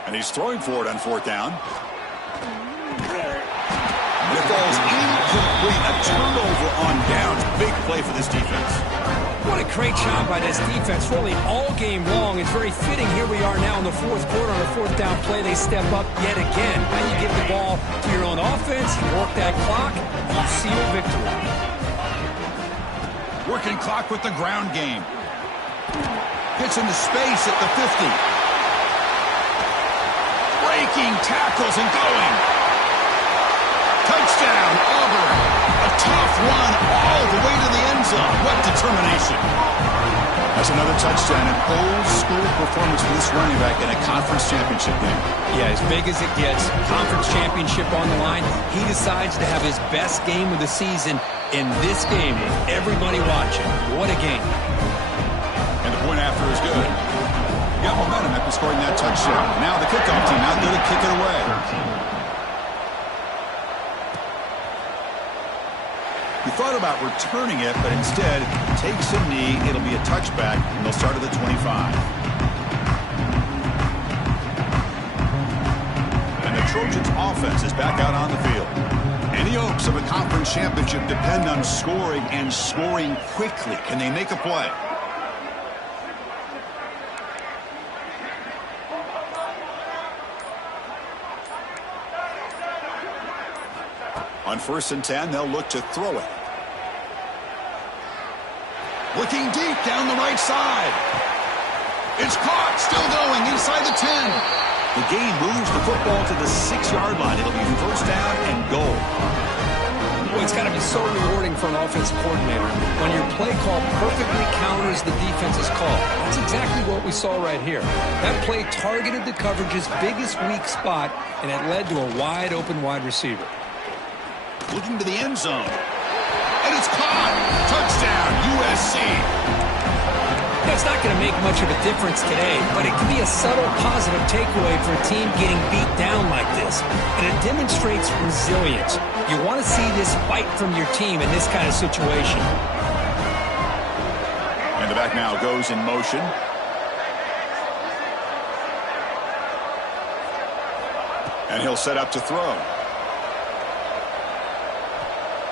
And he's throwing for it on fourth down. It falls incomplete. A turnover on downs. Big play for this defense. What a great job by this defense, really all game long. It's very fitting. Here we are now in the fourth quarter on a fourth down play. They step up yet again. Now you give the ball to your own offense, you work that clock, you seal victory. Working clock with the ground game. Gets into space at the 50. Breaking tackles and going. Touchdown, Auburn. A tough run all the way to the end zone. What determination. That's another touchdown, an old-school performance for this running back in a conference championship game. Yeah, as big as it gets, conference championship on the line, he decides to have his best game of the season in this game with everybody watching. What a game. And the point after is good. Got momentum after scoring that touchdown. Now the kickoff team out there to kick it away. 13. He thought about returning it, but instead takes a knee. It'll be a touchback, and they'll start at the 25. And the Trojans' offense is back out on the field. Any hopes of a conference championship depend on scoring and scoring quickly. Can they make a play? On 1st and 10, they'll look to throw it. Looking deep down the right side. It's caught, still going inside the 10. The gain moves the football to the 6-yard line. It'll be 1st down and goal. Boy, it's got to be so rewarding for an offensive coordinator when your play call perfectly counters the defense's call. That's exactly what we saw right here. That play targeted the coverage's biggest weak spot, and it led to a wide-open wide receiver. Looking to the end zone. And it's caught. Touchdown, USC. It's not going to make much of a difference today, but it can be a subtle positive takeaway for a team getting beat down like this. And it demonstrates resilience. You want to see this fight from your team in this kind of situation. And the back now goes in motion. And he'll set up to throw.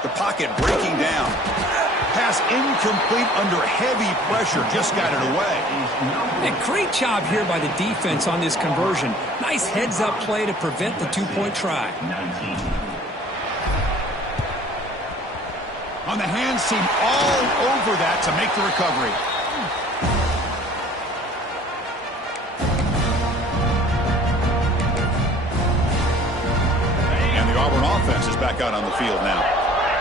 The pocket breaking down. Pass incomplete under heavy pressure. Just got it away. A great job here by the defense on this conversion. Nice heads-up play to prevent the two-point try. 19. On the hands team all over that to make the recovery. And the Auburn offense is back out on the field now.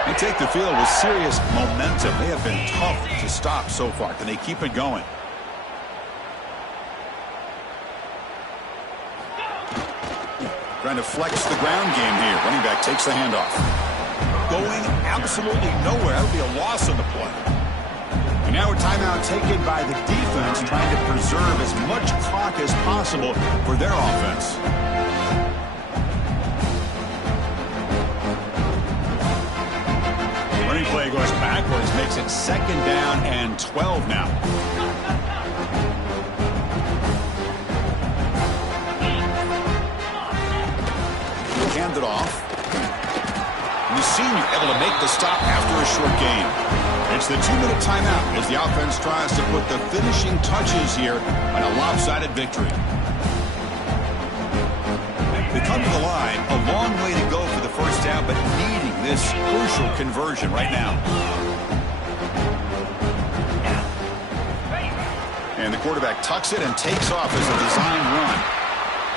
They take the field with serious momentum. They have been tough to stop so far. Can they keep it going? Trying to flex the ground game here. Running back takes the handoff. Going absolutely nowhere. That would be a loss on the play. And now a timeout taken by the defense, trying to preserve as much clock as possible for their offense. Running play goes backwards, makes it 2nd down and 12 now. Hand it off. And the senior able to make the stop after a short gain. It's the 2-minute timeout as the offense tries to put the finishing touches here on a lopsided victory. They come to the line, a long way to go for the 1st down, but needing this crucial conversion right now. And the quarterback tucks it and takes off as a design run.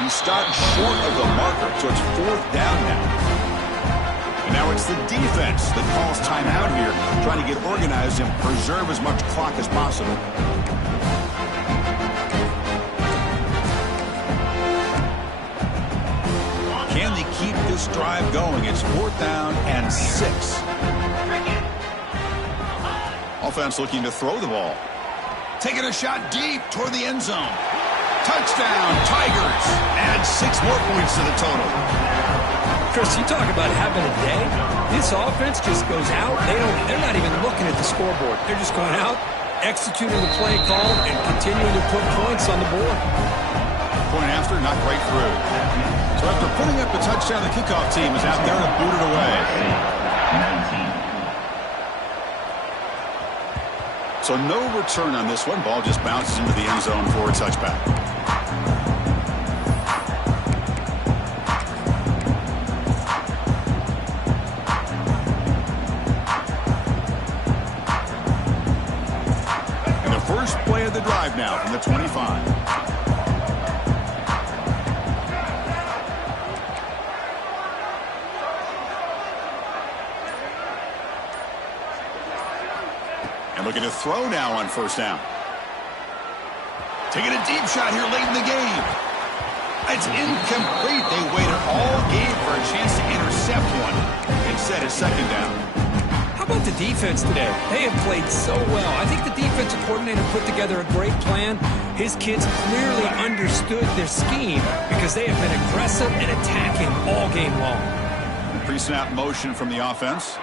He stopped short of the marker, so it's 4th down now. And now it's the defense that calls timeout here, trying to get organized and preserve as much clock as possible. Can they keep this drive going? It's 4th down and 6. Offense looking to throw the ball. Taking a shot deep toward the end zone. Touchdown, Tigers. Add 6 more points to the total. Chris, you talk about having a day. This offense just goes out. They're not even looking at the scoreboard. They're just going out, executing the play call, and continuing to put points on the board. Point after, not quite through. So after putting up the touchdown, the kickoff team is out there to boot it away. 19. So no return on this one. Ball just bounces into the end zone for a touchback. And the first play of the drive now from the 25. Looking to throw now on 1st down. Taking a deep shot here late in the game. It's incomplete. They waited all game for a chance to intercept one. Instead, it's second down. How about the defense today? They have played so well. I think the defensive coordinator put together a great plan. His kids clearly understood their scheme because they have been aggressive and attacking all game long. Pre-snap motion from the offense.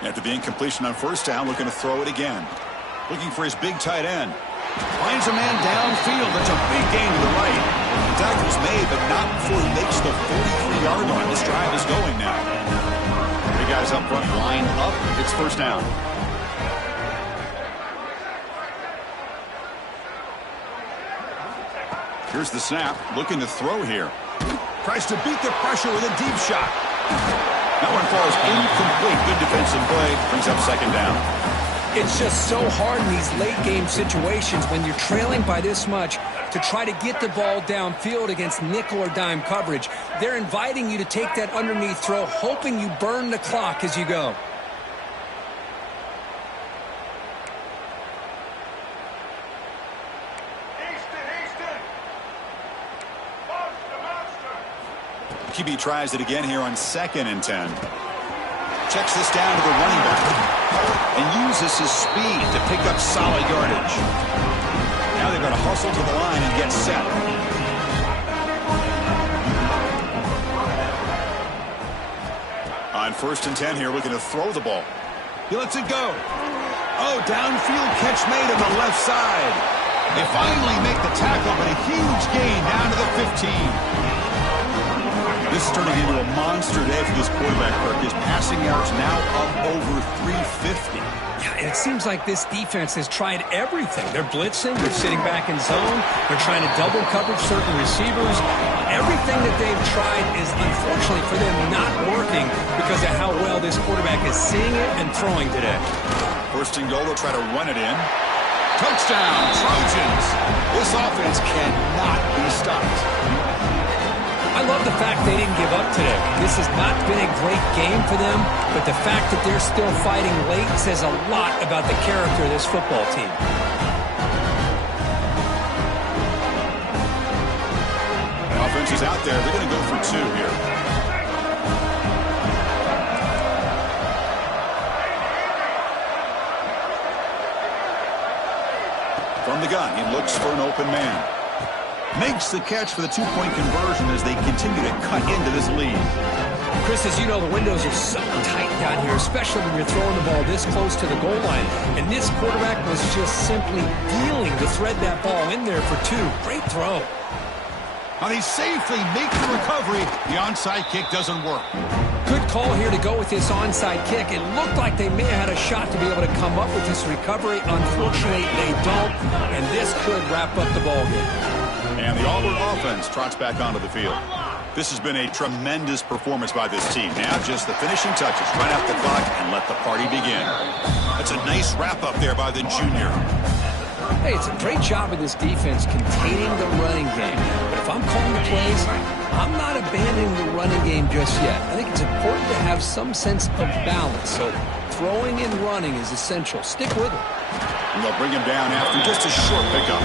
After the incompletion on first down, looking to throw it again. Looking for his big tight end. Finds a man downfield. That's a big gain to the right. The tackle's made, but not before he makes the 43-yard line. This drive is going now. The guys up front line up. It's first down. Here's the snap. Looking to throw here. Tries to beat the pressure with a deep shot. That one falls incomplete. Good defensive play. Brings up second down. It's just so hard in these late-game situations when you're trailing by this much to try to get the ball downfield against nickel or dime coverage. They're inviting you to take that underneath throw, hoping you burn the clock as you go. QB tries it again here on 2nd and 10. Checks this down to the running back and uses his speed to pick up solid yardage. Now they've got to hustle to the line and get set. On 1st and 10 here, looking to throw the ball. He lets it go. Oh, downfield catch made on the left side. They finally make the tackle, but a huge gain down to the 15. This is turning into a monster day for this quarterback, Kirk. His passing yards now up over 350. Yeah, and it seems like this defense has tried everything. They're blitzing. They're sitting back in zone. They're trying to double coverage certain receivers. Everything that they've tried is, unfortunately for them, not working because of how well this quarterback is seeing it and throwing today. 1st and goal, they'll try to run it in. Touchdown, Trojans. This offense cannot be stopped. I love the fact they didn't give up today. This has not been a great game for them, but the fact that they're still fighting late says a lot about the character of this football team. The offense is out there. They're going to go for 2 here. From the gun, he looks for an open man. Makes the catch for the 2-point conversion as they continue to cut into this lead. Chris, as you know, the windows are so tight down here, especially when you're throwing the ball this close to the goal line. And this quarterback was just simply dealing to thread that ball in there for 2. Great throw. Now they safely make the recovery. The onside kick doesn't work. Good call here to go with this onside kick. It looked like they may have had a shot to be able to come up with this recovery. Unfortunately, they don't, and this could wrap up the ball game. And the Auburn offense trots back onto the field. This has been a tremendous performance by this team. Now just the finishing touches. Run out the clock and let the party begin. That's a nice wrap-up there by the junior. Hey, it's a great job of this defense containing the running game. But if I'm calling the plays, I'm not abandoning the running game just yet. I think it's important to have some sense of balance. So throwing and running is essential. Stick with it. And they'll bring him down after just a short pickup.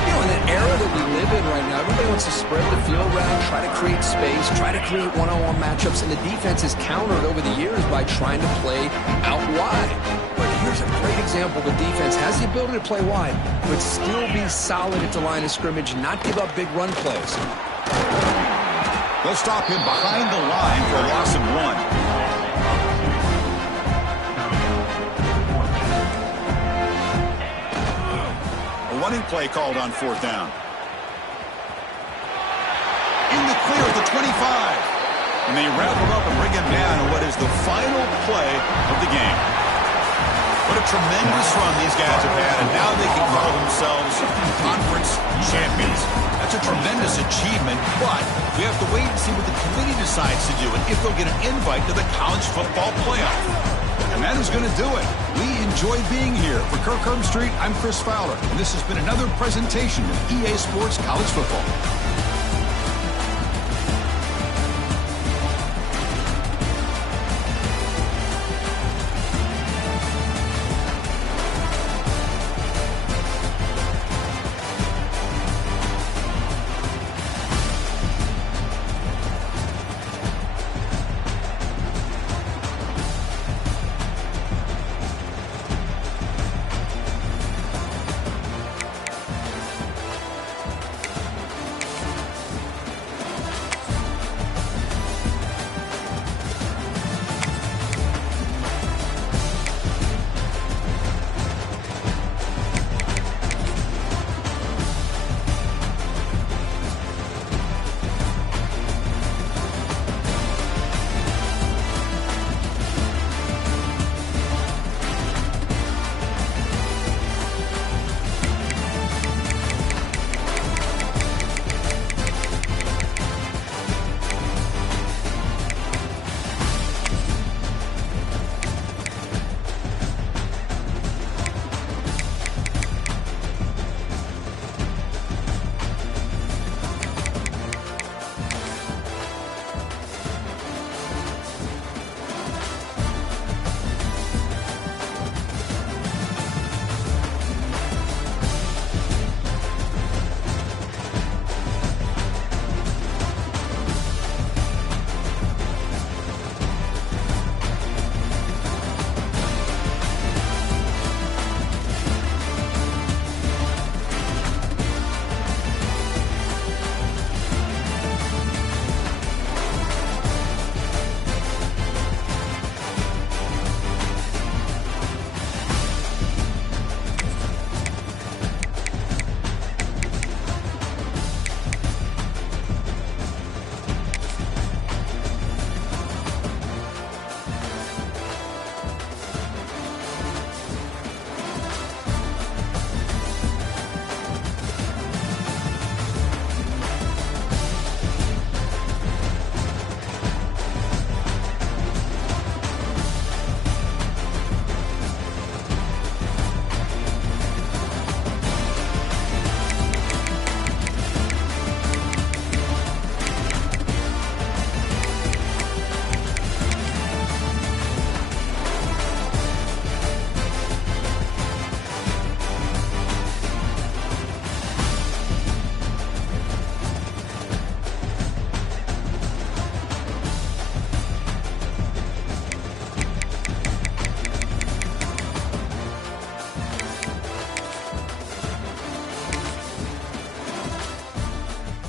You know, in the era that we live in right now, everybody wants to spread the field around, try to create space, try to create one-on-one matchups, and the defense has countered over the years by trying to play out wide. But here's a great example. The defense has the ability to play wide, but still be solid at the line of scrimmage, not give up big run plays. They'll stop him behind the line for a loss of 1. Running play called on 4th down. In the clear at the 25. And they wrap him up and bring him down in what is the final play of the game. What a tremendous run these guys have had, and now they can call themselves conference champions. That's a tremendous achievement, but we have to wait and see what the committee decides to do and if they'll get an invite to the college football playoff. And that is going to do it. We enjoy being here. For Kirk Herbstreit, I'm Chris Fowler, and this has been another presentation of EA Sports College Football.